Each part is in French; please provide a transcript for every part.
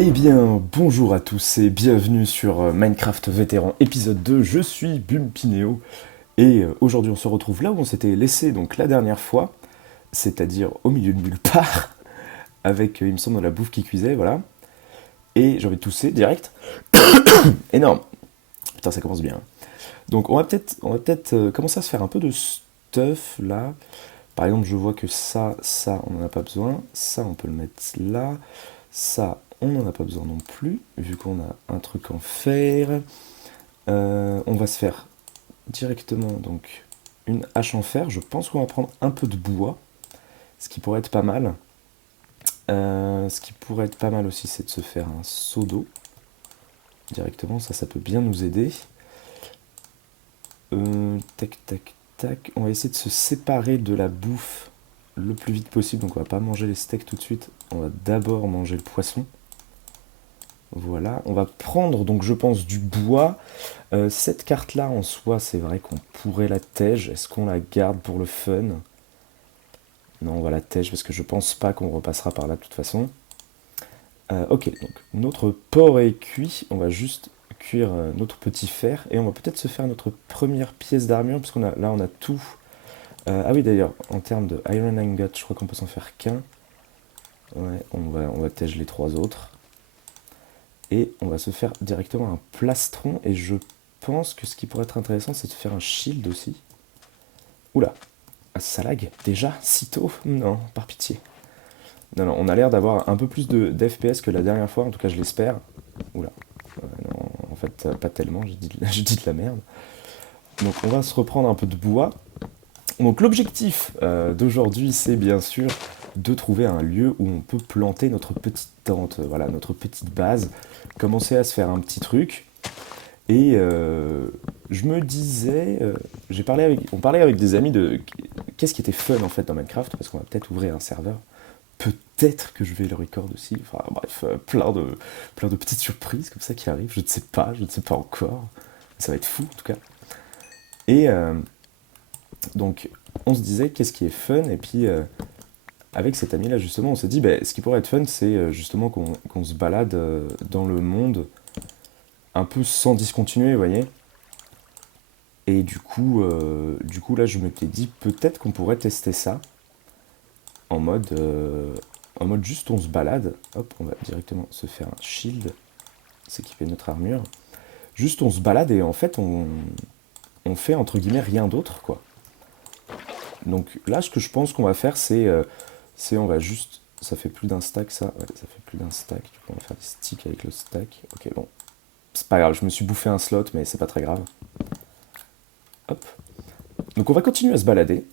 Eh bien, bonjour à tous et bienvenue sur Minecraft Vétéran épisode 2, je suis Bumpineo et aujourd'hui on se retrouve là où on s'était laissé donc la dernière fois, c'est-à-dire au milieu de nulle part, avec il me semble de la bouffe qui cuisait, voilà, et j'ai envie de tousser direct, énorme, putain ça commence bien. Donc on va peut-être commencer à se faire un peu de stuff là, par exemple je vois que ça on n'en a pas besoin, ça on peut le mettre là, ça on n'en a pas besoin non plus, vu qu'on a un truc en fer. On va se faire directement donc une hache en fer. Je pense qu'on va prendre un peu de bois, ce qui pourrait être pas mal. Ce qui pourrait être pas mal aussi, c'est de se faire un seau d'eau directement. Ça peut bien nous aider. Tac, tac, tac. On va essayer de se séparer de la bouffe le plus vite possible. Donc on va pas manger les steaks tout de suite. On va d'abord manger le poisson. Voilà, on va prendre donc je pense du bois. Cette carte là en soi c'est vrai qu'on pourrait la tège. Est-ce qu'on la garde pour le fun? Non, on va la tège parce que je pense pas qu'on repassera par là de toute façon. Ok, donc notre porc est cuit. On va juste cuire notre petit fer et on va peut-être se faire notre première pièce d'armure parce qu'on a là on a tout. Ah oui d'ailleurs en termes de iron ingot je crois qu'on peut s'en faire qu'un. Ouais, on va tège les trois autres. Et on va se faire directement un plastron. Et je pense que ce qui pourrait être intéressant, c'est de faire un shield aussi. Oula, ça lag déjà si tôt? Non, par pitié. Non, non, on a l'air d'avoir un peu plus d'FPS que la dernière fois, en tout cas je l'espère. Oula, non, en fait pas tellement, je dis de la merde. Donc on va se reprendre un peu de bois. Donc l'objectif d'aujourd'hui, c'est bien sûr de trouver un lieu où on peut planter notre petite tente, voilà, notre petite base, commencer à se faire un petit truc. Et je me disais, on parlait avec des amis de qu'est-ce qui était fun en fait dans Minecraft, parce qu'on va peut-être ouvrir un serveur. Peut-être que je vais le record aussi. Enfin bref, plein de petites surprises comme ça qui arrivent. Je ne sais pas encore. Ça va être fou en tout cas. Et donc on se disait qu'est-ce qui est fun, et puis avec cet ami là justement on s'est dit bah, ce qui pourrait être fun c'est justement qu'on se balade dans le monde un peu sans discontinuer, vous voyez. Et du coup là, je m'étais dit peut-être qu'on pourrait tester ça en mode, euh, en mode juste on se balade. Hop, on va directement se faire un shield, s'équiper de notre armure. Juste on se balade et en fait on fait entre guillemets rien d'autre quoi. Donc là, ce que je pense qu'on va faire, c'est on va juste, ça fait plus d'un stack ça, ouais, ça fait plus d'un stack. Du coup, on va faire des sticks avec le stack. Ok, bon, c'est pas grave, je me suis bouffé un slot, mais c'est pas très grave. Hop. Donc on va continuer à se balader.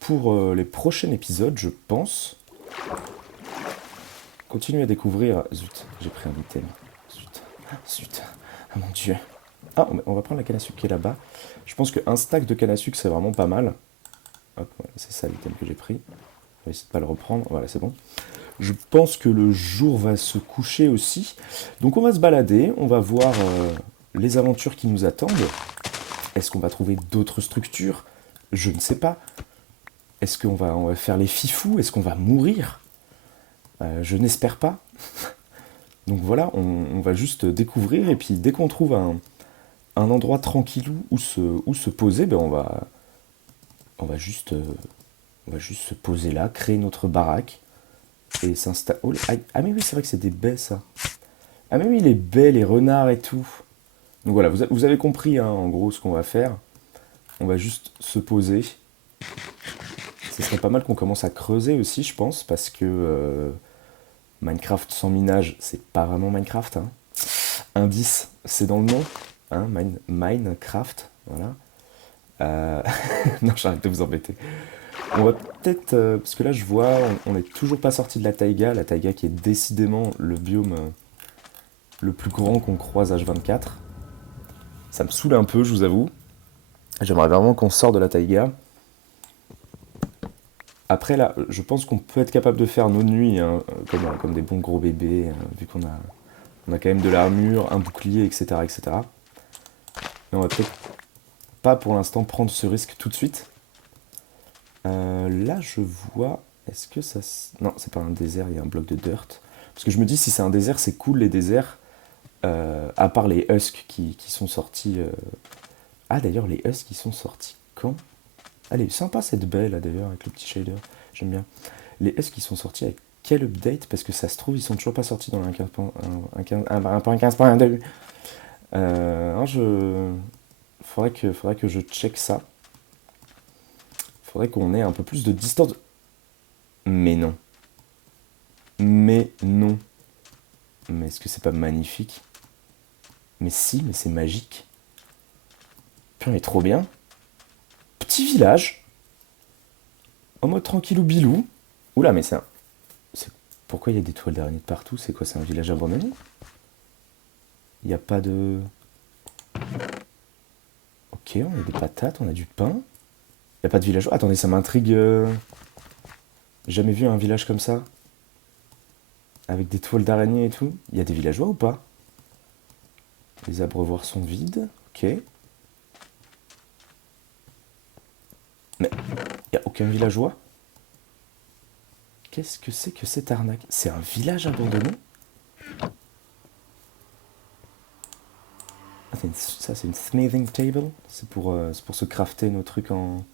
Pour les prochains épisodes, je pense, continuer à découvrir. Zut, j'ai pris un item. Zut, zut, ah mon dieu. Ah, on va prendre la canne à sucre qui est là-bas. Je pense qu'un stack de canne à sucre, c'est vraiment pas mal. Hop, voilà, c'est ça l'item que j'ai pris. On va essayer de pas le reprendre. Voilà, c'est bon. Je pense que le jour va se coucher aussi. Donc on va se balader, on va voir les aventures qui nous attendent. Est-ce qu'on va trouver d'autres structures? Je ne sais pas. Est-ce on va faire les fifous? Est-ce qu'on va mourir? Je n'espère pas. Donc voilà, on va juste découvrir et puis dès qu'on trouve un endroit tranquillou où se poser, ben on va juste se poser là, créer notre baraque et s'installer. Oh, ah mais oui, c'est vrai que c'est des baies ça. Ah mais oui, les baies, les renards et tout. Donc voilà, vous avez compris hein, en gros ce qu'on va faire. On va juste se poser. Ce serait pas mal qu'on commence à creuser aussi, je pense, parce que Minecraft sans minage, c'est pas vraiment Minecraft. Hein. Indice, c'est dans le nom. Hein, Minecraft, voilà. Euh, non, j'arrête de vous embêter. On va peut-être, parce que là je vois, on n'est toujours pas sorti de la taïga qui est décidément le biome le plus grand qu'on croise H24. Ça me saoule un peu, je vous avoue. J'aimerais vraiment qu'on sorte de la taïga. Après là, je pense qu'on peut être capable de faire nos nuits, hein, comme des bons gros bébés, vu qu'on a quand même de l'armure, un bouclier, etc. etc. Mais on va peut-être pas pour l'instant prendre ce risque tout de suite. Là, je vois. Est-ce que ça. Non, c'est pas un désert, il y a un bloc de dirt. Parce que je me dis, si c'est un désert, c'est cool les déserts, à part les husks qui sont sortis. Ah, d'ailleurs, les husks qui sont sortis quand? Elle est sympa cette baie là d'ailleurs, avec le petit shader, j'aime bien. Les husks qui sont sortis avec quel update? Parce que ça se trouve, ils sont toujours pas sortis dans le 1.15.2. Hein, faudrait que je check ça. Faudrait qu'on ait un peu plus de distance. Mais non. Mais non. Mais est-ce que c'est pas magnifique? Mais si, mais c'est magique. Puis on est trop bien. Petit village. En mode tranquillou bilou. Oula, mais pourquoi il y a des toiles d'araignée de partout? C'est quoi, c'est un village abandonné? Il n'y a pas de... Ok, on a des patates, on a du pain. Il n'y a pas de village... Attendez, ça m'intrigue. Jamais vu un village comme ça. Avec des toiles d'araignée et tout. Il y a des villageois ou pas? Les abreuvoirs sont vides. Ok. Mais il n'y a aucun villageois? Qu'est-ce que c'est que cette arnaque? C'est un village abandonné? Ah, ça, c'est une smithing table? C'est pour se crafter nos trucs en...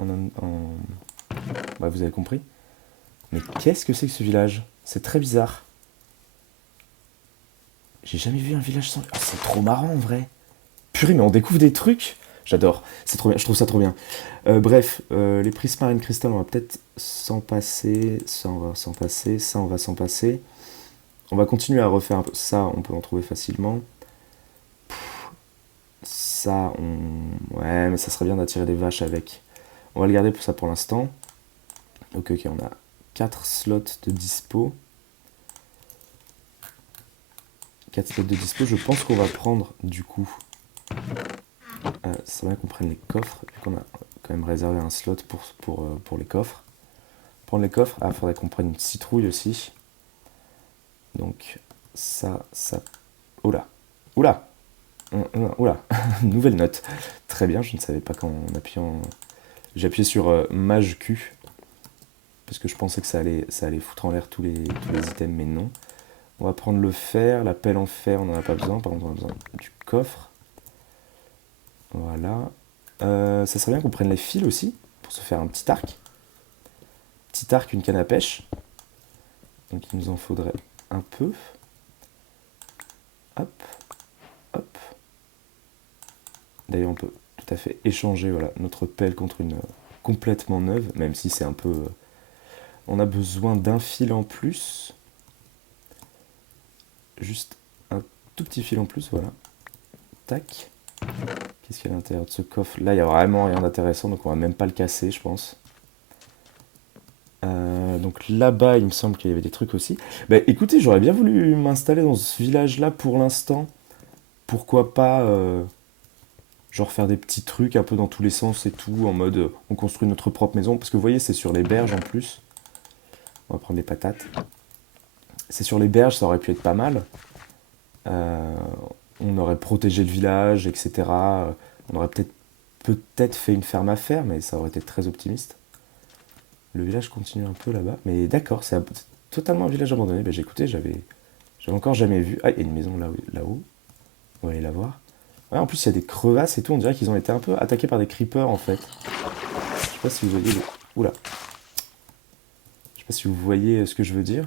Ouais, vous avez compris. Mais qu'est-ce que c'est que ce village? C'est très bizarre. J'ai jamais vu un village sans... Ah, c'est trop marrant en vrai. Purée, mais on découvre des trucs. J'adore. C'est trop bien. Je trouve ça trop bien. Bref, les prismarine crystal, on va peut-être s'en passer. Ça, on va s'en passer. Ça, on va s'en passer. On va continuer à refaire un peu. Ça, on peut en trouver facilement. Ça, ouais, mais ça serait bien d'attirer des vaches avec. On va le garder pour ça pour l'instant. Ok, on a 4 slots de dispo. 4 slots de dispo. Je pense qu'on va prendre, du coup... ça va qu'on prenne les coffres, vu qu'on a quand même réservé un slot pour les coffres. Prendre les coffres. Ah, faudrait qu'on prenne une citrouille aussi. Donc, ça... Oula. Oula. Oula. Nouvelle note. Très bien, je ne savais pas qu'en appuyant... J'ai appuyé sur Mage Q. Parce que je pensais que ça allait foutre en l'air tous les items, mais non. On va prendre le fer, la pelle en fer, on n'en a pas besoin. Par contre, on a besoin du coffre. Voilà. Ça serait bien qu'on prenne les fils aussi, pour se faire un petit arc. Petit arc, une canne à pêche. Donc il nous en faudrait un peu. Hop, hop. D'ailleurs, on peut tout à fait échanger voilà, notre pelle contre une complètement neuve, même si c'est un peu... on a besoin d'un fil en plus. Juste un tout petit fil en plus, voilà. Tac. Qu'est-ce qu'il y a à l'intérieur de ce coffre? Là, il n'y a vraiment rien d'intéressant, donc on va même pas le casser, je pense. Donc là-bas, il me semble qu'il y avait des trucs aussi. Bah écoutez, j'aurais bien voulu m'installer dans ce village-là pour l'instant. Pourquoi pas, genre faire des petits trucs un peu dans tous les sens et tout, en mode on construit notre propre maison. Parce que vous voyez, c'est sur les berges en plus. On va prendre les patates. C'est sur les berges, ça aurait pu être pas mal. On aurait protégé le village, etc. On aurait peut-être fait une ferme à faire, mais ça aurait été très optimiste. Le village continue un peu là-bas. Mais d'accord, c'est totalement un village abandonné. Bah, j'ai écouté, j'avais encore jamais vu. Ah, il y a une maison là-haut. On va aller la voir. Ouais, en plus, il y a des crevasses et tout. On dirait qu'ils ont été un peu attaqués par des creepers, en fait. Je sais pas si vous voyez... Oula. Je sais pas si vous voyez ce que je veux dire.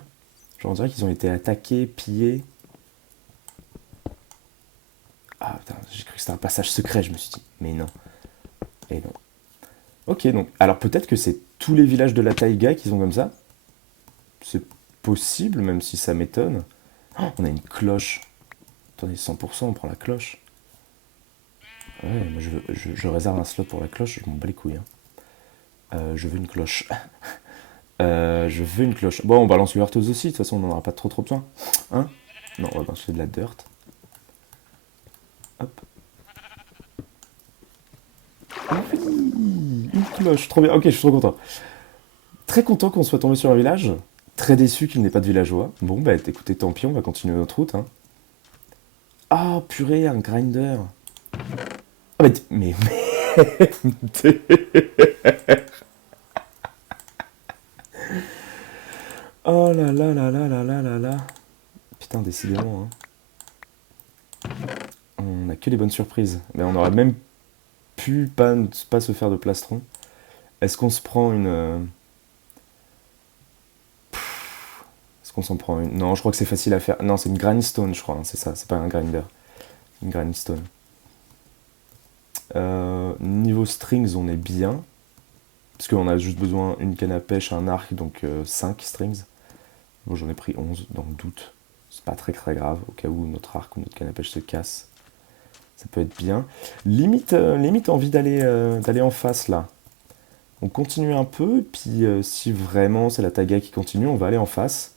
Genre, on dirait qu'ils ont été attaqués, pillés. Ah, putain, j'ai cru que c'était un passage secret, je me suis dit. Mais non. Et non. Ok, donc... Alors, peut-être que c'est tous les villages de la taïga qui sont comme ça. C'est possible, même si ça m'étonne. Oh, on a une cloche. Attendez, 100%, on prend la cloche. Ouais, moi je réserve un slot pour la cloche, je m'en bats les couilles. Hein. Je veux une cloche. Je veux une cloche. Bon, on balance une heurteuse aussi, de toute façon on n'en aura pas trop besoin. Hein? Non, on va balancer de la dirt. Hop. Oui, une cloche, trop bien. Ok, je suis trop content. Très content qu'on soit tombé sur un village. Très déçu qu'il n'ait pas de villageois. Bon, bah écoutez, tant pis, on va continuer notre route. Hein. Ah, purée, un grinder. Ah, mais... Oh là là là là là là là là. Putain, décidément, hein. On a que des bonnes surprises. Mais on aurait même pu pas se faire de plastron. Est-ce qu'on se prend une... Est-ce qu'on s'en prend une? Non, je crois que c'est facile à faire. Non, c'est une Granny Stone, je crois, hein, c'est ça. C'est pas un grinder. Une Granny Stone. Niveau strings, on est bien. Parce qu'on a juste besoin d'une canne à pêche, un arc, donc 5 strings. Bon, j'en ai pris 11 dans le doute. C'est pas très très grave, au cas où notre arc ou notre canne à pêche se casse. Ça peut être bien. Limite envie d'aller en face là. On continue un peu, et puis si vraiment c'est la taga qui continue, on va aller en face.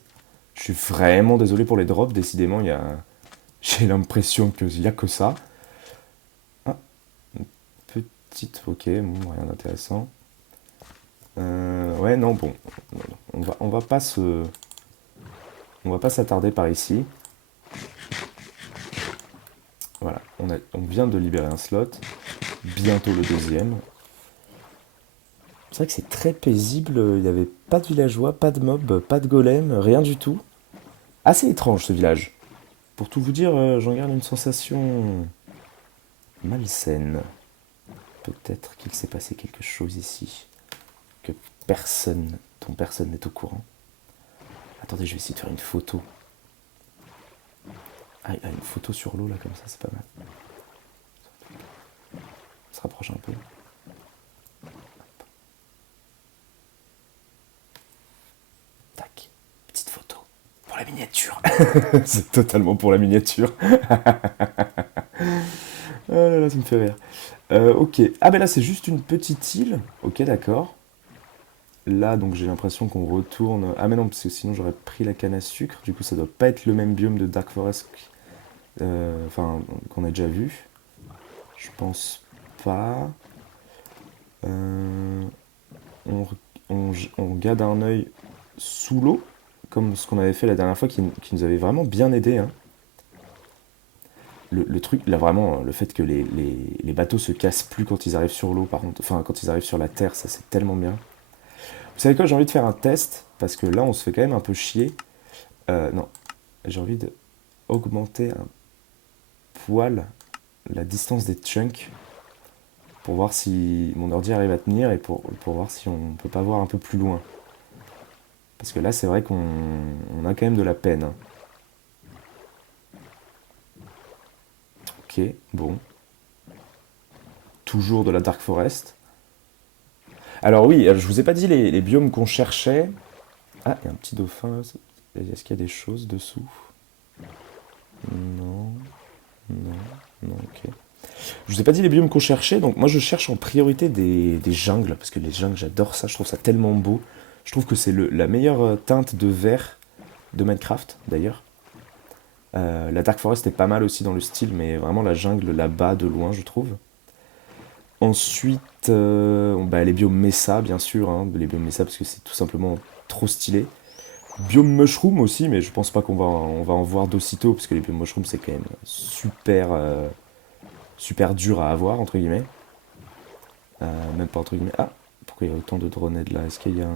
Je suis vraiment désolé pour les drops, décidément, j'ai l'impression qu'il n'y a que ça. Ah, une petite, ok, bon, rien d'intéressant. Ouais, non, bon, on va pas s'attarder par ici. Voilà, on vient de libérer un slot, bientôt le deuxième. C'est vrai que c'est très paisible, il n'y avait pas de villageois, pas de mob, pas de golem, rien du tout. Assez étrange ce village. Pour tout vous dire, j'en garde une sensation malsaine. Peut-être qu'il s'est passé quelque chose ici, que dont personne n'est au courant. Attendez, je vais essayer de faire une photo. Ah, il y a une photo sur l'eau là, comme ça, c'est pas mal. On se rapproche un peu. Tac, petite photo. Pour la miniature. C'est totalement pour la miniature. Oh là là, ça me fait rire. Ok. Ah ben là, c'est juste une petite île. Ok, d'accord. Là, donc j'ai l'impression qu'on retourne. Ah mais non, parce que sinon j'aurais pris la canne à sucre. Du coup, ça doit pas être le même biome de Dark Forest, enfin, qu'on a déjà vu. Je pense pas. Euh, on, on garde un œil sous l'eau, comme ce qu'on avait fait la dernière fois, qui nous avait vraiment bien aidé, hein. Le truc, là vraiment, le fait que les bateaux se cassent plus quand ils arrivent sur l'eau, par contre, enfin quand ils arrivent sur la terre, ça c'est tellement bien. Vous savez quoi, j'ai envie de faire un test, parce que là on se fait quand même un peu chier. Non, j'ai envie d'augmenter un poil la distance des chunks pour voir si mon ordi arrive à tenir et pour voir si on peut pas voir un peu plus loin. Parce que là c'est vrai qu'on a quand même de la peine, hein. Ok, bon. Toujours de la Dark Forest. Alors oui, je vous ai pas dit les biomes qu'on cherchait. Ah, il y a un petit dauphin là. Est-ce qu'il y a des choses dessous? Non, non, non, ok. Je vous ai pas dit les biomes qu'on cherchait, donc moi je cherche en priorité des jungles, parce que les jungles j'adore ça, je trouve ça tellement beau. Je trouve que c'est la meilleure teinte de vert de Minecraft d'ailleurs. La Dark Forest est pas mal aussi dans le style, mais vraiment la jungle là-bas de loin je trouve. Ensuite, bah, les biomes Mesa bien sûr, hein, les biomes Mesa parce que c'est tout simplement trop stylé. Biome mushroom aussi, mais je pense pas on va en voir d'aussitôt, parce que les biomes mushroom c'est quand même super dur à avoir, entre guillemets. Même pas entre guillemets. Ah, pourquoi il y a autant de dronettes là? Est-ce qu'il y a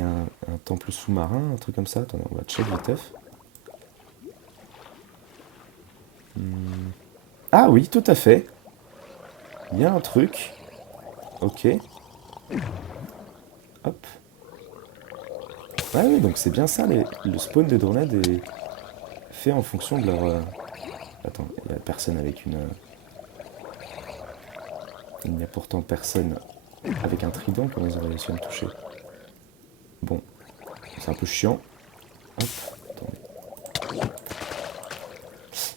un temple sous-marin, un truc comme ça? Attendez, on va check vite. Ah oui, tout à fait. Il y a un truc. Ok. Hop. Ah oui, donc c'est bien ça, le spawn des dronettes est fait en fonction de leur... Attends, il n'y a personne avec une... Il n'y a pourtant personne avec un trident, comment ils ont réussi à me toucher? Bon, c'est un peu chiant. Hop, attendez.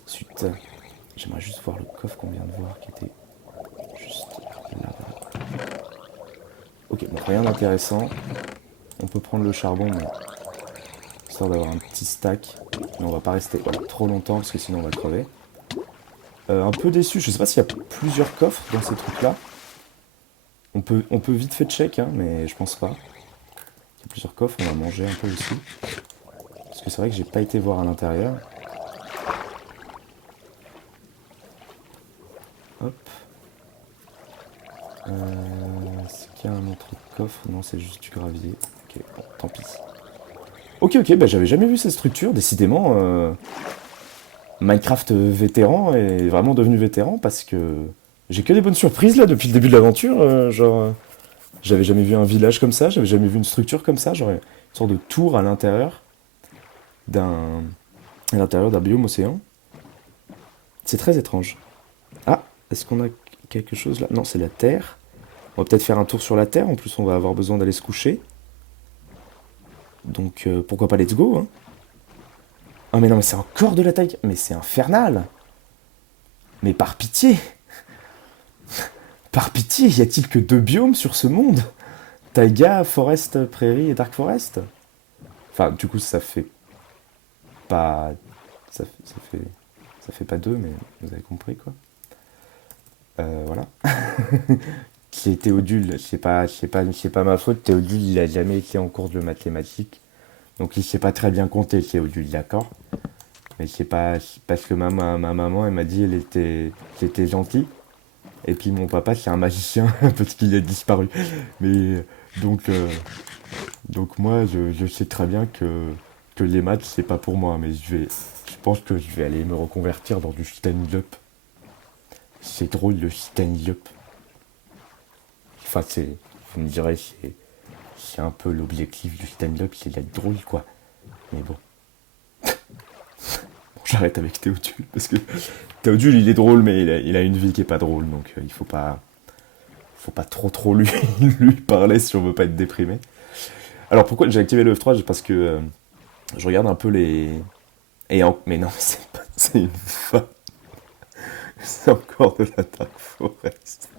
Ensuite, j'aimerais juste voir le coffre qu'on vient de voir qui était juste là-bas. Ok, donc rien d'intéressant. On peut prendre le charbon, mais histoire d'avoir un petit stack. Mais on va pas rester trop longtemps parce que sinon on va crever. Un peu déçu, je sais pas s'il y a plusieurs coffres dans ces trucs-là. On peut vite fait check, hein, mais je pense pas. Il y a plusieurs coffres, on va manger un peu aussi. Parce que c'est vrai que j'ai pas été voir à l'intérieur. Hop. Est-ce qu'il y a un autre coffre? Non, c'est juste du gravier. Ok, bon, tant pis. Ok, bah j'avais jamais vu cette structure, décidément. Minecraft vétéran est vraiment devenu vétéran parce que j'ai que des bonnes surprises là depuis le début de l'aventure. J'avais jamais vu un village comme ça, j'avais jamais vu une structure comme ça, genre une sorte de tour d'un, à l'intérieur d'un biome océan. C'est très étrange. Ah, est-ce qu'on a quelque chose là? Non, c'est la terre. On va peut-être faire un tour sur la terre, en plus on va avoir besoin d'aller se coucher. Donc pourquoi pas let's go, hein. Ah mais non, mais c'est encore de la taille. Mais c'est infernal. Mais par pitié. Par pitié, y a-t-il que 2 biomes sur ce monde? Taïga, Forest, Prairie et Dark Forest? Enfin, du coup, ça fait pas... ça fait... Ça fait pas 2, mais vous avez compris, quoi. Voilà. Théodule, c'est pas ma faute. Théodule, il a jamais été en cours de mathématiques. Donc il sait pas très bien compter, Théodule, d'accord? Mais c'est pas... Parce que ma maman, elle m'a dit j'étais gentil. Et puis mon papa, c'est un magicien, parce qu'il a disparu. Mais donc, moi, je sais très bien que les maths, c'est pas pour moi. Mais je pense que je vais aller me reconvertir dans du stand-up. C'est drôle, le stand-up. Enfin, vous me direz, c'est un peu l'objectif du stand-up, c'est d'être drôle, quoi. Mais bon. Bon, j'arrête avec Théodule, parce que Théodule, il est drôle, mais il a une vie qui est pas drôle, donc il faut pas trop lui parler si on veut pas être déprimé. Alors pourquoi j'ai activé le F3? Parce que je regarde un peu les... Mais non, c'est une femme. C'est encore de la Dark Forest.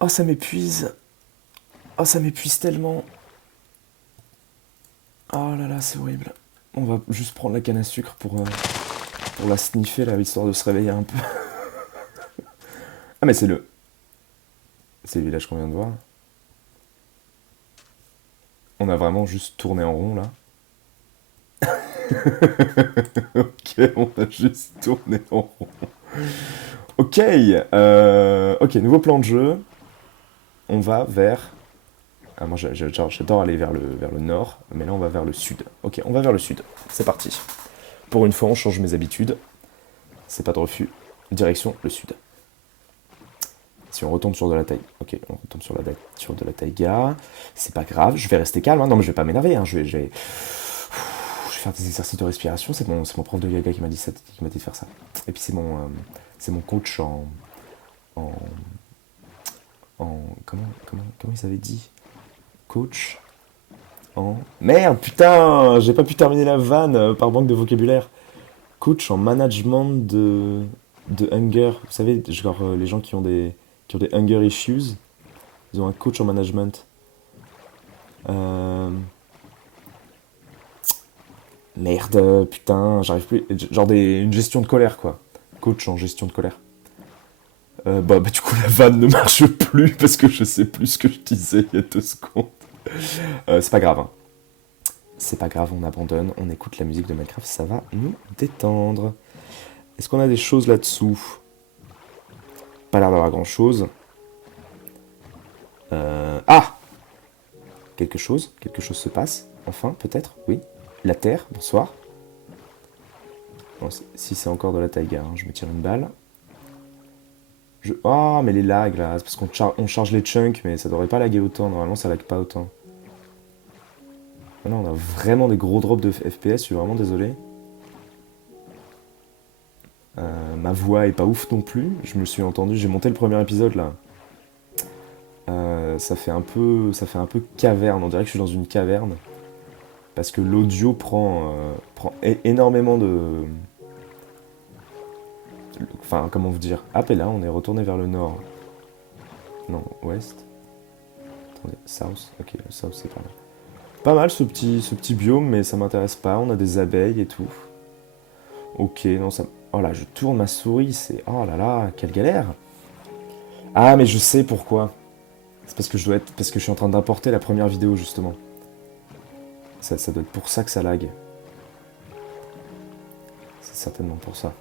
Oh, ça m'épuise. Oh, ça m'épuise tellement. Oh là là, c'est horrible. On va juste prendre la canne à sucre pour la sniffer, là, histoire de se réveiller un peu. Ah, mais c'est le village qu'on vient de voir. On a vraiment juste tourné en rond, là. Ok, on a juste tourné en rond. Ok, ok, nouveau plan de jeu. On va vers... Ah, moi, j'adore aller vers le nord, mais là, on va vers le sud. Ok, on va vers le sud. C'est parti. Pour une fois, on change mes habitudes. C'est pas de refus. Direction le sud. Si on retombe sur de la taille. Ok, on retombe sur de la taïga. C'est pas grave, je vais rester calme. Hein. Non, mais je vais pas m'énerver. Hein. Je vais faire des exercices de respiration. C'est mon prof de yoga qui m'a dit de faire ça. Et puis c'est mon coach en, comment il s'avait dit? Coach en... Merde, putain, j'ai pas pu terminer la vanne par manque de vocabulaire. Coach en management de hunger. Vous savez, genre les gens qui ont des hunger issues, ils ont un coach en management. Euh, Merde, putain, j'arrive plus. Genre une gestion de colère, quoi. Coach en gestion de colère. Bah, du coup, la vanne ne marche plus parce que je sais plus ce que je disais il y a 2 secondes. C'est pas grave, hein. C'est pas grave, on abandonne, on écoute la musique de Minecraft, ça va nous détendre. Est-ce qu'on a des choses là-dessous? Pas l'air d'avoir grand-chose. Ah! Quelque chose se passe, enfin, peut-être, oui. La terre, bonsoir. Bon, si c'est encore de la taïga, hein, je me tire une balle. Oh, mais les lags là, c'est parce on charge les chunks, mais ça devrait pas laguer autant, normalement ça lag pas autant. Là, on a vraiment des gros drops de FPS, je suis vraiment désolé. Ma voix est pas ouf non plus, je me suis entendu, j'ai monté le premier épisode là. Ça fait un peu caverne, on dirait que je suis dans une caverne. Parce que l'audio prend énormément de... Enfin, comment vous dire? Ah, et là, on est retourné vers le nord. Non, ouest. Attendez, south. Ok, le south, c'est pas mal. Pas mal ce petit biome, mais ça m'intéresse pas. On a des abeilles et tout. Ok, non, ça... Oh là, je tourne ma souris, c'est... Oh là là, quelle galère! Ah, mais je sais pourquoi. C'est parce que je suis en train d'importer la première vidéo, justement. Ça doit être pour ça que ça lag. C'est certainement pour ça.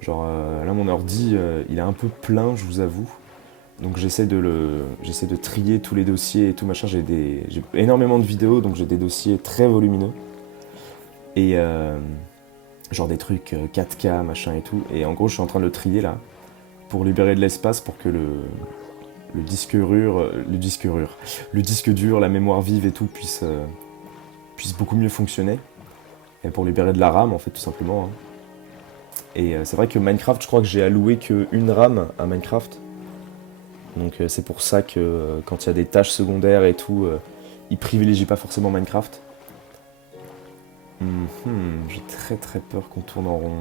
Genre, là, mon ordi, il est un peu plein, je vous avoue. Donc j'essaie de trier tous les dossiers et tout machin. J'ai énormément de vidéos, donc j'ai des dossiers très volumineux. Et genre des trucs 4K, machin et tout. Et en gros, je suis en train de le trier là, pour libérer de l'espace pour que le disque dur, la mémoire vive et tout puisse beaucoup mieux fonctionner. Et pour libérer de la RAM, en fait, tout simplement. Hein. Et c'est vrai que Minecraft, je crois que j'ai alloué qu'une RAM à Minecraft. Donc c'est pour ça que quand il y a des tâches secondaires et tout, ils privilégient pas forcément Minecraft. J'ai très très peur qu'on tourne en rond.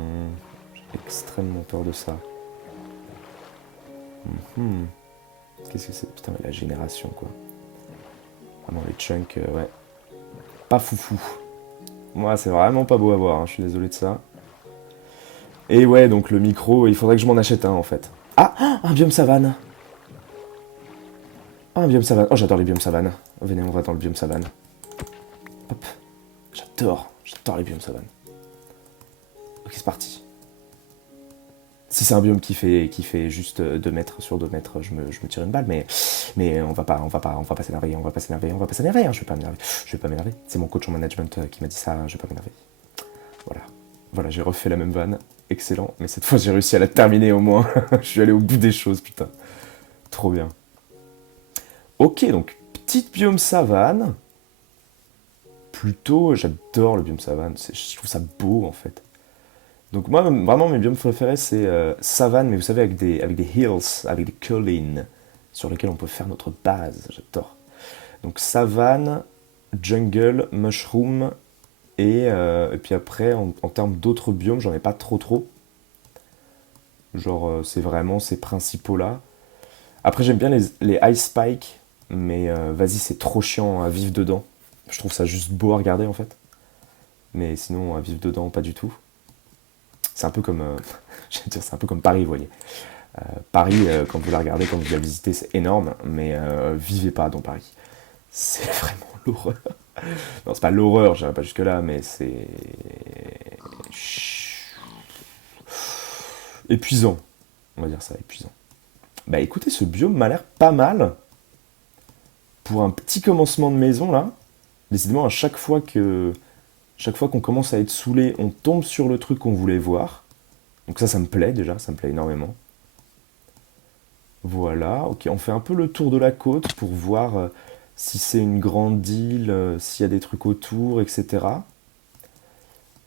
J'ai extrêmement peur de ça. Qu'est-ce que c'est? Putain, mais la génération, quoi. Vraiment, les chunks, ouais. Pas foufou. Moi, c'est vraiment pas beau à voir, hein, je suis désolé de ça. Et ouais, donc le micro, il faudrait que je m'en achète un, en fait. Ah, un biome savane. Ah, un biome savane. Oh, j'adore les biomes savane. Venez, on va dans le biome savane. Hop. J'adore les biomes savane. Ok, c'est parti. Si c'est un biome qui fait juste 2 mètres sur 2 mètres, je me tire une balle, mais on va pas s'énerver, hein, je vais pas m'énerver. C'est mon coach en management qui m'a dit ça, je vais pas m'énerver. Voilà, j'ai refait la même vanne, excellent, mais cette fois j'ai réussi à la terminer au moins. Je suis allé au bout des choses, putain. Trop bien. Ok, donc, petite biome savane. Plutôt, j'adore le biome savane, je trouve ça beau en fait. Donc moi, vraiment, mes biomes préférés, c'est savane, mais vous savez, avec des hills, avec des collines, sur lesquelles on peut faire notre base, j'adore. Donc savane, jungle, mushroom, et puis après, en termes d'autres biomes, j'en ai pas trop. Genre, c'est vraiment ces principaux-là. Après, j'aime bien les ice spikes, mais vas-y, c'est trop chiant à vivre dedans. Je trouve ça juste beau à regarder, en fait. Mais sinon, à vivre dedans, pas du tout. C'est un peu comme, j'allais dire, c'est un peu comme Paris, vous voyez. Paris, quand vous la regardez, quand vous la visitez, c'est énorme, mais vivez pas dans Paris. C'est vraiment l'horreur. Non, c'est pas l'horreur, j'irai pas jusque-là, mais c'est épuisant. On va dire ça, épuisant. Bah écoutez, ce biome m'a l'air pas mal pour un petit commencement de maison là. Décidément, chaque fois qu'on commence à être saoulé, on tombe sur le truc qu'on voulait voir. Donc ça me plaît déjà, ça me plaît énormément. Voilà, ok, on fait un peu le tour de la côte pour voir si c'est une grande île, s'il y a des trucs autour, etc.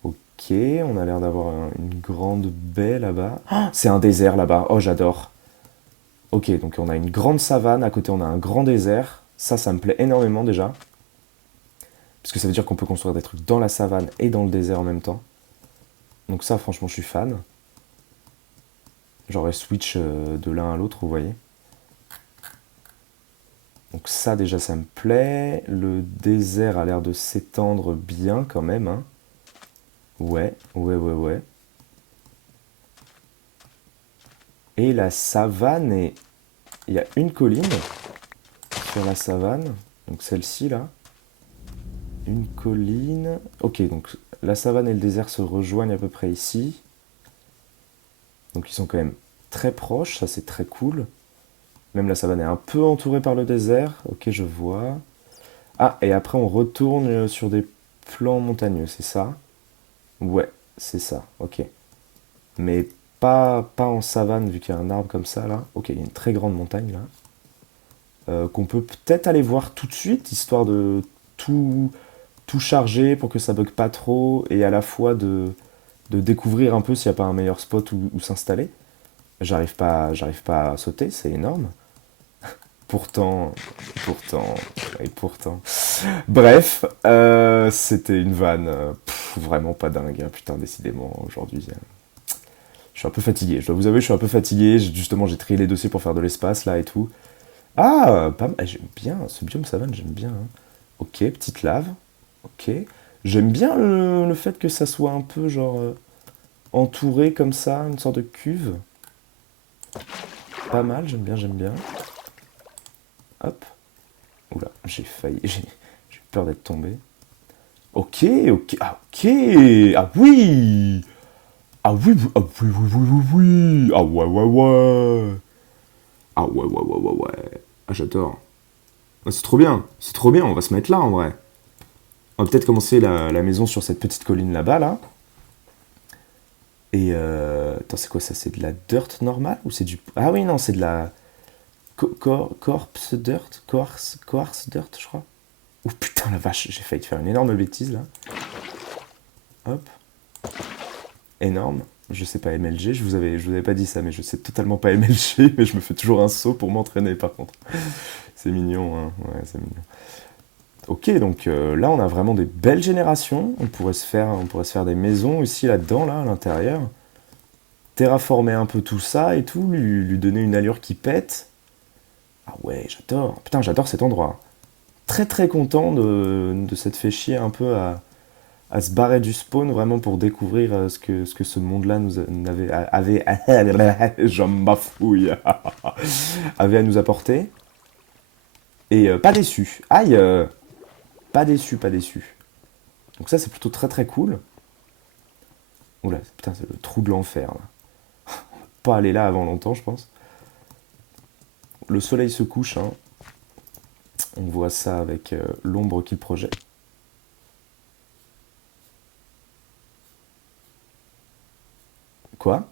Ok, on a l'air d'avoir une grande baie là-bas. Ah, c'est un désert là-bas, oh j'adore. Ok, donc on a une grande savane, à côté on a un grand désert. Ça me plaît énormément déjà. Parce que ça veut dire qu'on peut construire des trucs dans la savane et dans le désert en même temps. Donc ça, franchement, je suis fan. J'aurais switch de l'un à l'autre, vous voyez. Donc ça, déjà, ça me plaît. Le désert a l'air de s'étendre bien quand même. Hein. Ouais. Et la savane est... Il y a une colline sur la savane. Donc celle-ci, là. Une colline. Ok, donc la savane et le désert se rejoignent à peu près ici. Donc ils sont quand même très proches, ça c'est très cool. Même la savane est un peu entourée par le désert. Ok, je vois. Ah, et après on retourne sur des plans montagneux, c'est ça? Ouais, c'est ça, ok. Mais pas en savane vu qu'il y a un arbre comme ça là. Ok, il y a une très grande montagne là. Qu'on peut peut-être aller voir tout de suite, histoire de tout charger pour que ça bug pas trop et à la fois de découvrir un peu s'il n'y a pas un meilleur spot où s'installer. J'arrive pas à sauter, c'est énorme. Pourtant, pourtant, et pourtant. Bref, c'était une vanne vraiment pas dingue, hein, putain, décidément, aujourd'hui. Je suis un peu fatigué, je dois vous avouer, je suis un peu fatigué. Justement, j'ai trié les dossiers pour faire de l'espace, là, et tout. Ah, pas mal, j'aime bien, ce biome savane, j'aime bien. Hein. Ok, petite lave, ok. J'aime bien le fait que ça soit un peu, genre, entouré comme ça, une sorte de cuve. Pas mal, j'aime bien, j'aime bien. Hop. Oula, j'ai failli. J'ai peur d'être tombé. Ok, ok. Ah, ok. Ah oui. Ah oui, ah oui. Ah ouais. Ah ouais, ouais, ouais, ouais, ouais. Ah, j'adore. Ah, c'est trop bien, on va se mettre là en vrai. On va peut-être commencer la maison sur cette petite colline là-bas, là. Et attends, c'est quoi ça? C'est de la dirt normale ou c'est du... Ah oui, non, c'est de la corpse dirt? Quartz dirt, je crois. Oh putain, la vache, j'ai failli te faire une énorme bêtise là. Hop, énorme. Je sais pas MLG, je vous avais pas dit ça, mais je sais totalement pas MLG, mais je me fais toujours un saut pour m'entraîner par contre. C'est mignon, hein. Ouais, c'est mignon. Ok, donc là on a vraiment des belles générations. On pourrait se faire des maisons ici, là-dedans, là, à l'intérieur. Terraformer un peu tout ça et tout, lui donner une allure qui pète. Ah ouais, j'adore. Putain, j'adore cet endroit. Très très content de s'être fait chier un peu à se barrer du spawn vraiment pour découvrir ce que ce monde-là j'en bafouille, avait à nous apporter. Et pas déçu. Aïe, pas déçu, pas déçu. Donc ça c'est plutôt très très cool. Oula, putain, c'est le trou de l'enfer là. Pas aller là avant longtemps, je pense. Le soleil se couche, hein. On voit ça avec l'ombre qu'il projette. Quoi?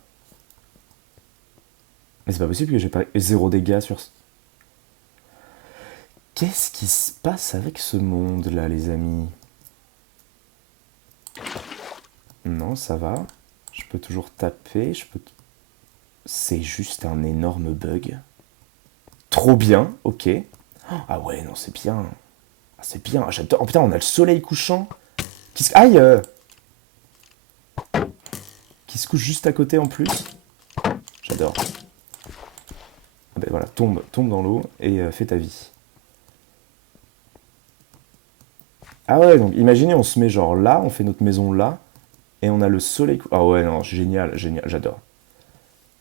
Mais c'est pas possible que j'ai pas zéro dégâts sur... Qu'est-ce qui se passe avec ce monde là, les amis? Non, ça va. Je peux toujours taper, je peux... C'est juste un énorme bug. Trop bien, ok. Ah ouais, non, c'est bien. Ah, c'est bien, j'adore. Oh putain, on a le soleil couchant. Aïe, qui se couche juste à côté en plus. J'adore. Ah ben voilà, tombe dans l'eau et fais ta vie. Ah ouais, donc imaginez, on se met genre là, on fait notre maison là, et on a le soleil. Ah ouais, non, génial, génial, j'adore.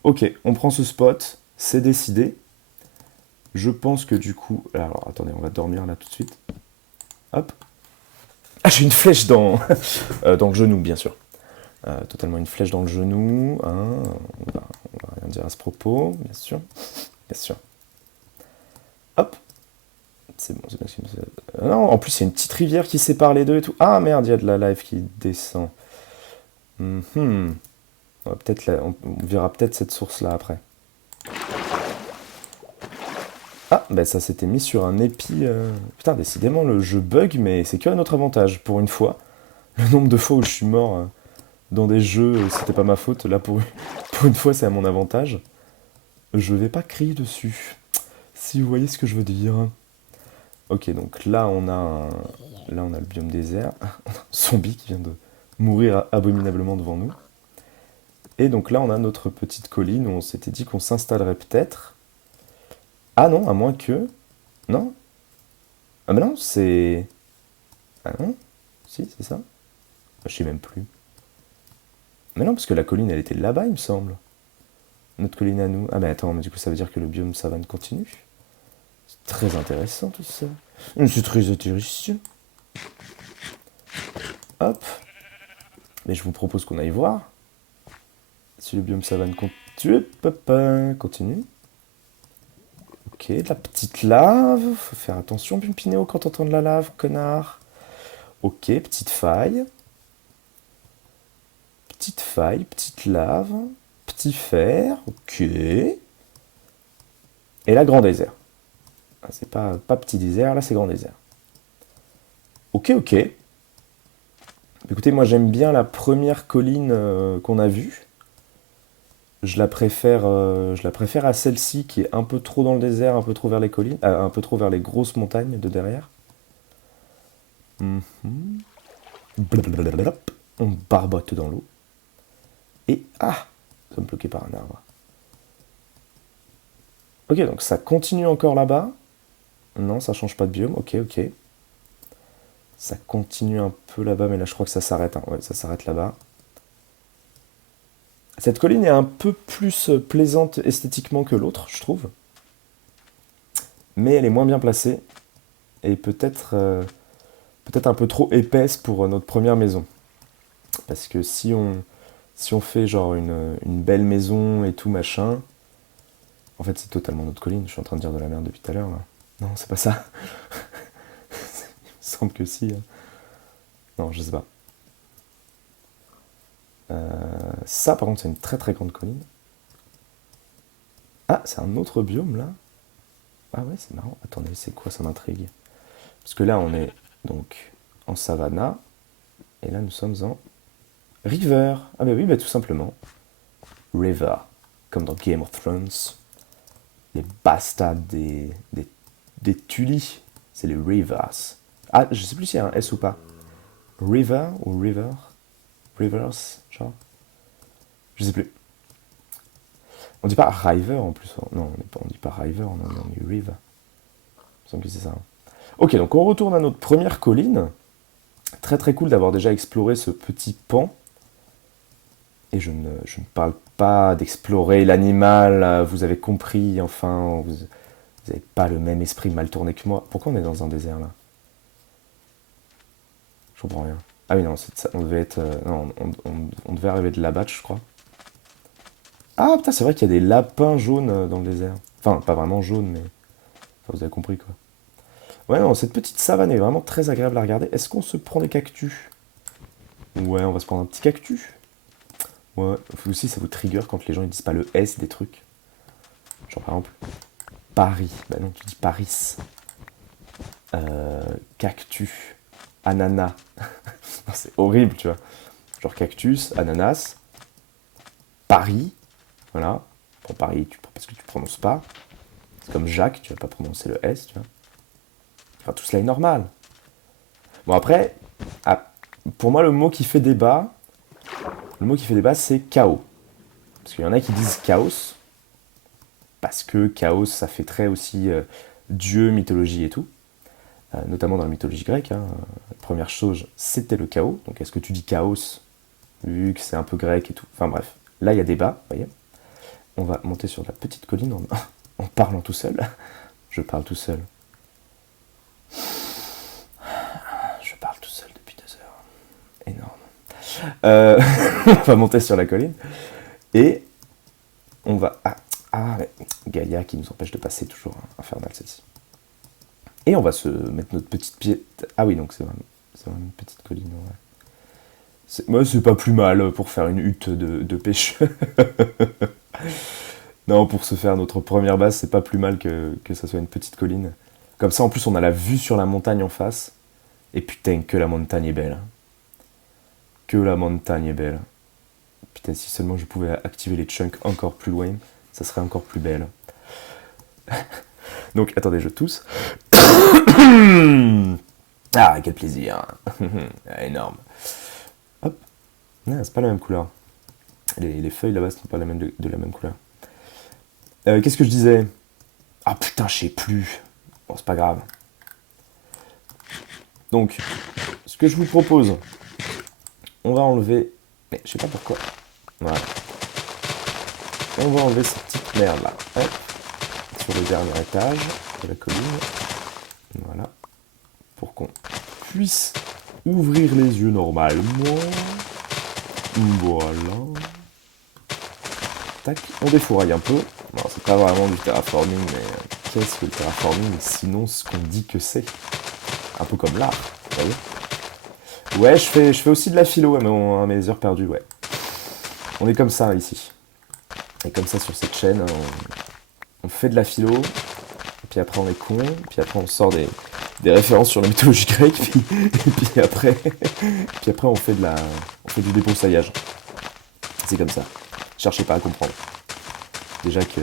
Ok, on prend ce spot, c'est décidé. Je pense que du coup. Alors attendez, on va dormir là tout de suite. Hop. Ah, j'ai une flèche dans le genou, bien sûr. Totalement une flèche dans le genou. Hein. On va rien dire à ce propos, bien sûr. Bien sûr. Hop. C'est bon, c'est bien. Non, en plus, il y a une petite rivière qui sépare les deux et tout. Ah merde, il y a de la live qui descend. Mhm. On verra peut-être cette source-là après. Ah, bah ça s'était mis sur un épi. Putain, décidément, le jeu bug, mais c'est que à notre avantage, pour une fois. Le nombre de fois où je suis mort dans des jeux, c'était pas ma faute. Là, pour une fois, c'est à mon avantage. Je vais pas crier dessus. Si vous voyez ce que je veux dire. Ok, donc là, on a le biome désert. Un zombie qui vient de mourir abominablement devant nous. Et donc là, on a notre petite colline où on s'était dit qu'on s'installerait peut-être. Ah non, à moins que... Non? Ah mais non, c'est... Ah non? Si, c'est ça? Je sais même plus. Mais non, parce que la colline, elle était là-bas, il me semble. Notre colline à nous. Ah mais attends, mais du coup, ça veut dire que le biome savane continue. C'est très intéressant tout ça. C'est très intéressant. Hop. Mais je vous propose qu'on aille voir si le biome savane continue. Ok, de la petite lave. Faut faire attention, Pimpinéo, quand t'entends de la lave, connard. Ok, petite faille. Petite faille, petite lave. Petit fer, ok. Et là, grand désert. Ah, c'est pas petit désert, là c'est grand désert. Ok, ok. Écoutez, moi j'aime bien la première colline qu'on a vue. Je la préfère à celle-ci qui est un peu trop dans le désert, un peu trop vers les collines, un peu trop vers les grosses montagnes de derrière. Mhm. Blablabla. On barbote dans l'eau. Et ah, ça me bloqué par un arbre. Ok, donc ça continue encore là-bas. Non, ça change pas de biome. Ok, ok. Ça continue un peu là-bas, mais là je crois que ça s'arrête, hein. Ouais, ça s'arrête là-bas. Cette colline est un peu plus plaisante esthétiquement que l'autre, je trouve. Mais elle est moins bien placée. Et peut-être un peu trop épaisse pour notre première maison. Parce que si on fait genre une belle maison et tout machin, En fait, c'est totalement notre colline. Je suis en train de dire de la merde depuis tout à l'heure, là. Non, c'est pas ça. Il me semble que si. Hein. Non, je sais pas. Ça, par contre, c'est une très très grande colline. Ah, c'est un autre biome, là. Ah ouais, c'est marrant. Attendez, c'est quoi, ça m'intrigue. Parce que là, on est donc en savannah. Et là, nous sommes en river. Ah bah oui, bah tout simplement. River. Comme dans Game of Thrones. Les bastards des Tully. C'est les Rivers. Ah, je sais plus s'il y a un S ou pas. River ou River? Rivers, genre? Je sais plus. On dit pas River en plus. Non, on dit pas River, on dit River. Il me semble que c'est ça. Hein. Ok, donc on retourne à notre première colline. Très très cool d'avoir déjà exploré ce petit pan. Et je ne parle pas d'explorer l'animal, vous avez compris, enfin, vous n'avez pas le même esprit mal tourné que moi. Pourquoi on est dans un désert là? Je comprends rien. Ah oui, non, ça, on devait être. Non, on devait arriver de là-bas, je crois. Ah putain, c'est vrai qu'il y a des lapins jaunes dans le désert. Enfin, pas vraiment jaunes, mais. Enfin, vous avez compris quoi. Ouais, non, cette petite savane est vraiment très agréable à regarder. Est-ce qu'on se prend des cactus? Ouais, on va se prendre un petit cactus. Ouais, vous aussi, ça vous trigger quand les gens ils disent pas le S des trucs. Genre par exemple, Paris. Bah non, tu dis Paris. Cactus. Ananas. C'est horrible, tu vois. Genre cactus, ananas, Paris. Voilà. Pour Paris, parce que tu prononces pas. C'est comme Jacques, tu vas pas prononcer le S, tu vois. Enfin, tout cela est normal. Bon, après, ah, pour moi, le mot qui fait débat, c'est chaos. Parce qu'il y en a qui disent chaos, parce que chaos, ça fait très aussi dieu, mythologie et tout. Notamment dans la mythologie grecque. Hein. La première chose, c'était le chaos. Donc est-ce que tu dis chaos, vu que c'est un peu grec et tout. Enfin bref, là il y a débat, vous voyez. On va monter sur la petite colline en parlant tout seul. Je parle tout seul. Je parle tout seul depuis 2 heures. Énorme. On va monter sur la colline. Et on va... ouais. Gaïa qui nous empêche de passer, toujours infernal celle-ci. Et on va se mettre notre petite pied... Ah oui, donc c'est vraiment une petite colline. Ouais. C'est pas plus mal pour faire une hutte de pêche. Non, pour se faire notre première base, c'est pas plus mal que ça soit une petite colline. Comme ça, en plus, on a la vue sur la montagne en face. Et putain, que la montagne est belle. Que la montagne est belle. Putain, si seulement je pouvais activer les chunks encore plus loin, ça serait encore plus belle. Donc, attendez, je tousse. Ah, quel plaisir. Énorme. Hop. Non, c'est pas la même couleur. Les feuilles là-bas sont pas de la même couleur. Qu'est-ce que je disais? Ah putain, je sais plus. Bon, c'est pas grave. Donc, ce que je vous propose, on va enlever... Mais je sais pas pourquoi. Voilà. On va enlever cette petite merde là. Hop. Sur le dernier étage de la colline. Voilà. Pour qu'on puisse ouvrir les yeux normalement. Voilà. Tac. On défouraille un peu. Non, c'est pas vraiment du terraforming, mais qu'est-ce que le terraforming sinon ce qu'on dit que c'est? Un peu comme l'art, vous voyez? Ouais, je fais aussi de la philo à mes heures perdues, ouais. On est comme ça ici. Et comme ça sur cette chaîne, on fait de la philo, et puis après on est con, puis après on sort des références sur la mythologie grecque, puis après on fait du débroussaillage. C'est comme ça. Cherchez pas à comprendre. Déjà que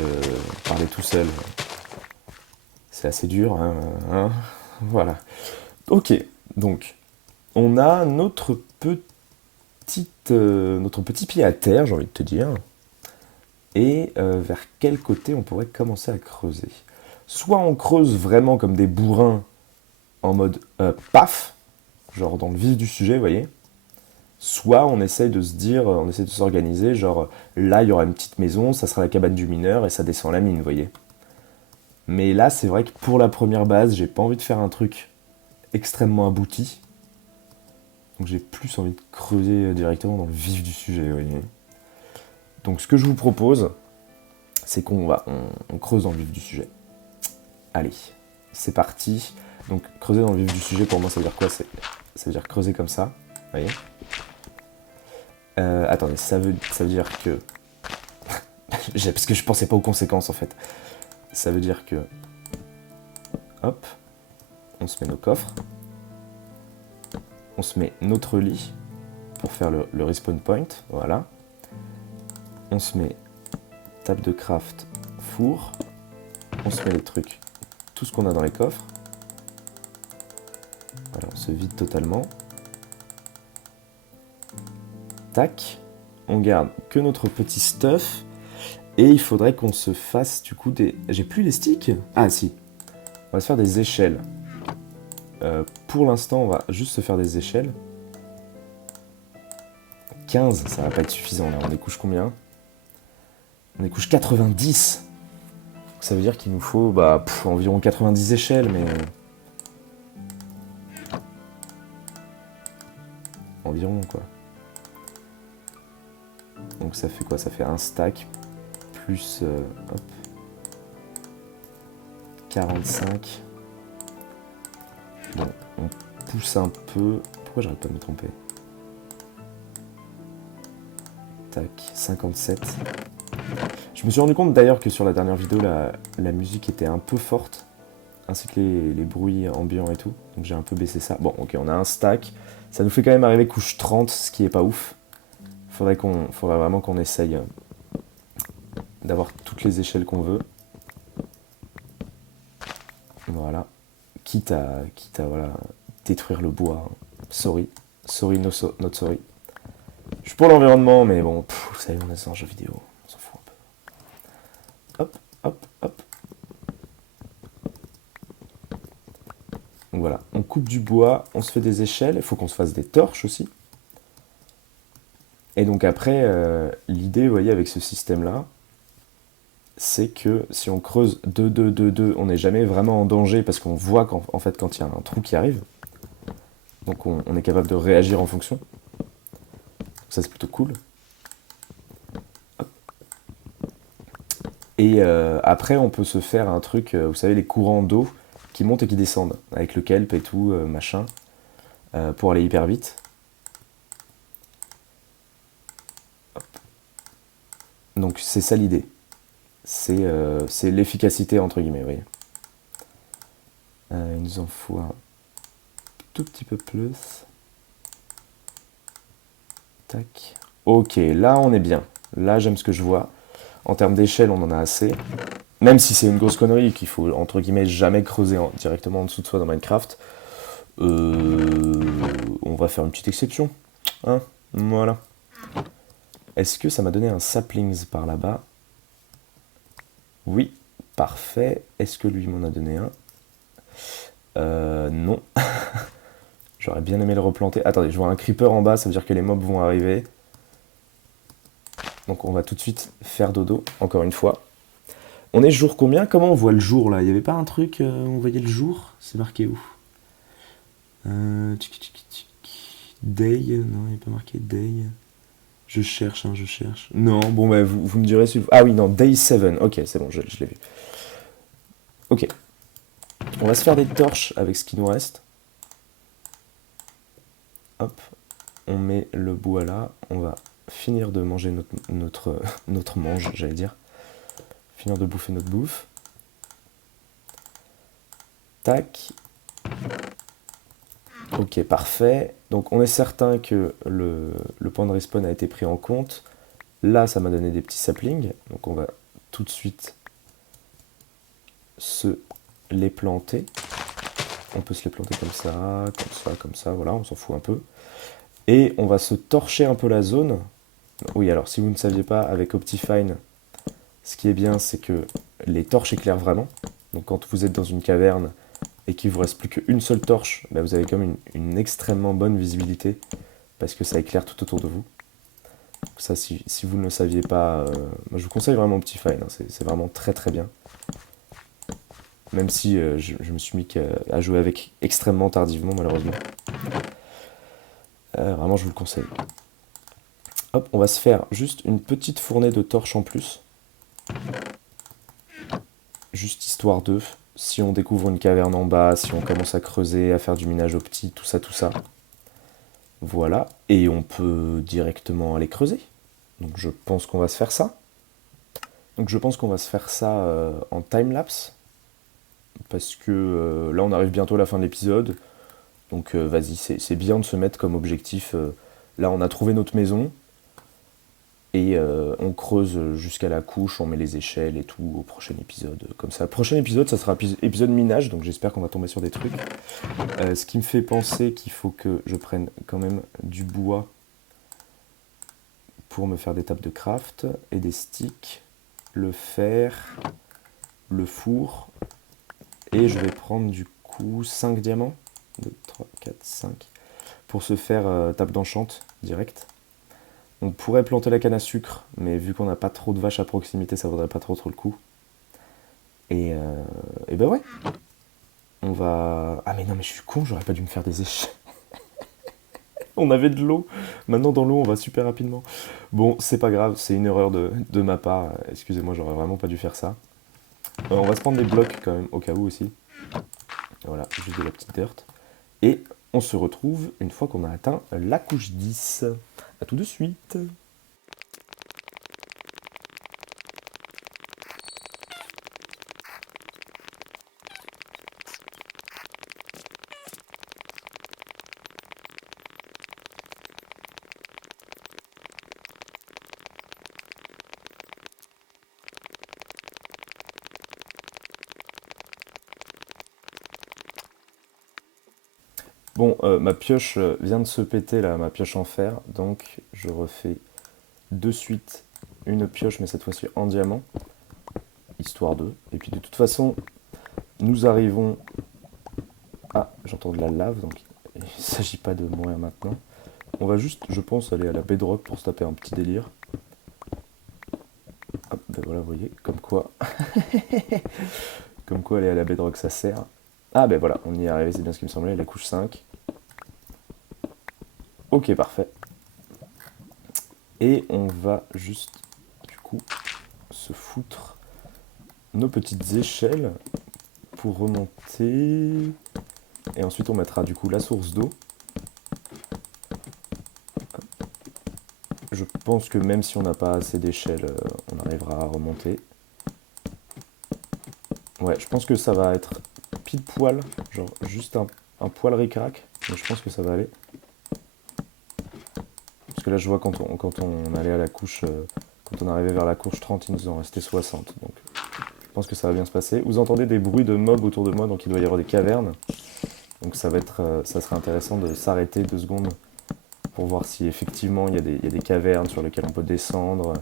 parler tout seul, c'est assez dur, hein. Voilà. Ok, donc on a notre petit pied à terre, j'ai envie de te dire. Et vers quel côté on pourrait commencer à creuser? Soit on creuse vraiment comme des bourrins en mode paf, genre dans le vif du sujet, vous voyez. Soit on essaye de se dire, on essaie de s'organiser, genre là il y aura une petite maison, ça sera la cabane du mineur et ça descend la mine, vous voyez. Mais là c'est vrai que pour la première base, j'ai pas envie de faire un truc extrêmement abouti. Donc j'ai plus envie de creuser directement dans le vif du sujet, vous voyez. Donc ce que je vous propose, c'est on creuse dans le vif du sujet. Allez, c'est parti. Donc creuser dans le vif du sujet, pour moi, ça veut dire quoi? Ça veut dire creuser comme ça, vous voyez. Attendez, ça veut dire que... Parce que je pensais pas aux conséquences, en fait. Ça veut dire que... Hop, on se met nos coffres. On se met notre lit pour faire le respawn point, voilà. On se met table de craft, four. On se met les trucs, tout ce qu'on a dans les coffres. Voilà, on se vide totalement. Tac. On garde que notre petit stuff. Et il faudrait qu'on se fasse du coup des... J'ai plus les sticks? Ah si. On va se faire des échelles. Pour l'instant, on va juste se faire des échelles. 15, ça va pas être suffisant là. On est couche combien? On est couche 90. Ça veut dire qu'il nous faut environ 90 échelles, mais... Environ, quoi. Donc ça fait quoi? Ça fait un stack, plus... hop. 45. Bon, on pousse un peu... Pourquoi j'arrête pas de me tromper? Tac, 57. Je me suis rendu compte d'ailleurs que sur la dernière vidéo, la musique était un peu forte, ainsi que les bruits ambiants et tout, donc j'ai un peu baissé ça. Bon, ok, on a un stack, ça nous fait quand même arriver couche 30, ce qui est pas ouf. Faudrait vraiment qu'on essaye d'avoir toutes les échelles qu'on veut. Voilà. Quitte à voilà, détruire le bois. Sorry, not sorry. Je suis pour l'environnement, mais bon, vous savez, on est dans un jeu vidéo, on s'en fout un peu. Hop, hop, hop. Donc voilà, on coupe du bois, on se fait des échelles, il faut qu'on se fasse des torches aussi. Et donc après, l'idée, vous voyez, avec ce système-là, c'est que si on creuse 2, 2, 2, 2, on n'est jamais vraiment en danger parce qu'on voit qu'en fait quand il y a un trou qui arrive. Donc on est capable de réagir en fonction. Ça c'est plutôt cool. Hop. Et après on peut se faire un truc, vous savez les courants d'eau qui montent et qui descendent, avec le kelp et tout, machin, pour aller hyper vite. Hop. Donc c'est ça l'idée. C'est l'efficacité entre guillemets, vous voyez. Il nous en faut un tout petit peu plus. Tac. Ok, là on est bien. Là j'aime ce que je vois. En termes d'échelle, on en a assez. Même si c'est une grosse connerie qu'il faut, entre guillemets, jamais creuser directement en dessous de soi dans Minecraft. On va faire une petite exception. Hein, voilà. Est-ce que ça m'a donné un saplings par là-bas? Oui, parfait. Est-ce que lui m'en a donné un? Non. J'aurais bien aimé le replanter. Attendez, je vois un creeper en bas, ça veut dire que les mobs vont arriver. Donc on va tout de suite faire dodo, encore une fois. On est jour combien? Comment on voit le jour là? Il n'y avait pas un truc où on voyait le jour? C'est marqué où? Day? Non, il n'y a pas marqué day. Je cherche, je cherche. Non, bon, bah, vous me direz si... Ah oui, non, Day 7. Ok, c'est bon, je l'ai vu. Ok. On va se faire des torches avec ce qui nous reste. Hop. On met le bois là. On va finir de manger notre mange, j'allais dire. Finir de bouffer notre bouffe. Tac. Ok, parfait. Donc on est certain que le point de respawn a été pris en compte. Là, ça m'a donné des petits saplings. Donc on va tout de suite les planter. On peut se les planter comme ça, voilà, on s'en fout un peu. Et on va se torcher un peu la zone. Oui, alors si vous ne saviez pas, avec Optifine, ce qui est bien, c'est que les torches éclairent vraiment. Donc quand vous êtes dans une caverne et qu'il vous reste plus qu'une seule torche, bah vous avez quand même une extrêmement bonne visibilité parce que ça éclaire tout autour de vous. Donc ça, si vous ne le saviez pas, moi je vous conseille vraiment Optifine, hein, c'est vraiment très très bien. Même si je me suis mis à jouer avec extrêmement tardivement, malheureusement. Vraiment, je vous le conseille. Hop, on va se faire juste une petite fournée de torches en plus. juste histoire de, si on découvre une caverne en bas, si on commence à creuser, à faire du minage optique, tout ça, tout ça. Voilà, et on peut directement aller creuser. Donc je pense qu'on va se faire ça. Donc je pense qu'on va se faire ça en time-lapse. Parce que là on arrive bientôt à la fin de l'épisode. Donc vas-y, c'est bien de se mettre comme objectif. Là on a trouvé notre maison. Et on creuse jusqu'à la couche, on met les échelles et tout au prochain épisode. Comme ça, le prochain épisode, ça sera épisode minage, donc j'espère qu'on va tomber sur des trucs. Ce qui me fait penser qu'il faut que je prenne quand même du bois pour me faire des tables de craft et des sticks, le fer, le four, et je vais prendre du coup 5 diamants, 2, 3, 4, 5, pour se faire table d'enchant direct. On pourrait planter la canne à sucre, mais vu qu'on n'a pas trop de vaches à proximité, ça vaudrait pas trop le coup. Et ben ouais, on va... Ah mais non mais je suis con, j'aurais pas dû me faire des échelles. On avait de l'eau, maintenant dans l'eau on va super rapidement. Bon, c'est pas grave, c'est une erreur de ma part, excusez-moi, j'aurais vraiment pas dû faire ça. On va se prendre des blocs quand même, au cas où aussi. Voilà, juste de la petite dirt. Et on se retrouve une fois qu'on a atteint la couche 10. A tout de suite. Bon, ma pioche vient de se péter là, ma pioche en fer, donc je refais de suite une pioche, mais cette fois-ci en diamant, histoire de. Et puis de toute façon, nous arrivons... Ah, j'entends de la lave, donc il ne s'agit pas de mourir maintenant. On va juste, je pense, aller à la bedrock pour se taper un petit délire. Hop, ben voilà, vous voyez, comme quoi... comme quoi aller à la bedrock, ça sert. Ah ben voilà, on y est arrivé, c'est bien ce qui me semblait, la couche 5. Ok, parfait. Et on va juste, du coup, se foutre nos petites échelles pour remonter. Et ensuite, on mettra du coup la source d'eau. Je pense que même si on n'a pas assez d'échelles, on arrivera à remonter. Ouais, je pense que ça va être pile poil, genre juste un poil ric-rac, mais je pense que ça va aller. Parce que là, je vois quand on allait à la couche, quand on arrivait vers la couche 30, il nous en restait 60. Donc, je pense que ça va bien se passer. Vous entendez des bruits de mobs autour de moi, donc il doit y avoir des cavernes. Donc ça sera intéressant de s'arrêter 2 secondes pour voir si effectivement il y a des cavernes sur lesquelles on peut descendre.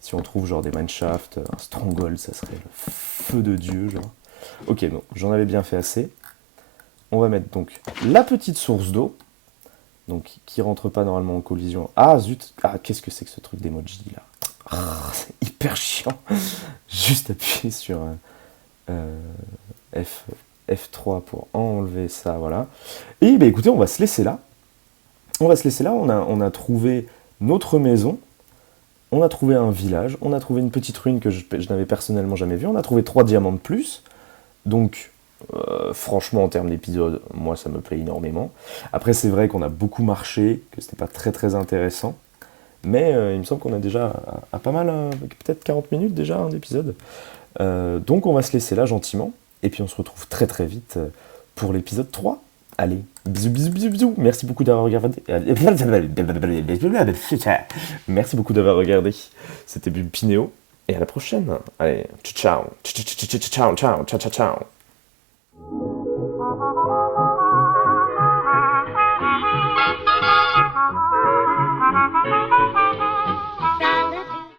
Si on trouve genre des mineshafts, un stronghold, ça serait le feu de Dieu, genre. Ok, bon, j'en avais bien fait assez. On va mettre donc la petite source d'eau, donc qui rentre pas normalement en collision. Ah zut, ah qu'est-ce que c'est que ce truc d'emoji là? C'est hyper chiant. Juste appuyer sur F3 pour enlever ça, voilà. Et bah écoutez, on va se laisser là. On va se laisser là, on a trouvé notre maison, on a trouvé un village, on a trouvé une petite ruine que je n'avais personnellement jamais vue, on a trouvé 3 diamants de plus. Donc, franchement, en termes d'épisode, moi, ça me plaît énormément. Après, c'est vrai qu'on a beaucoup marché, que c'était pas très très intéressant. Mais il me semble qu'on a déjà à pas mal, peut-être 40 minutes déjà, un épisode. Donc, on va se laisser là gentiment. Et puis, on se retrouve très très vite pour l'épisode 3. Allez, bisous, bisous, bisous, bisous. Merci beaucoup d'avoir regardé. Merci beaucoup d'avoir regardé. C'était Pinéo. Et à la prochaine. Allez, ciao, ciao, ciao, ciao, ciao, ciao, ciao. Thank you.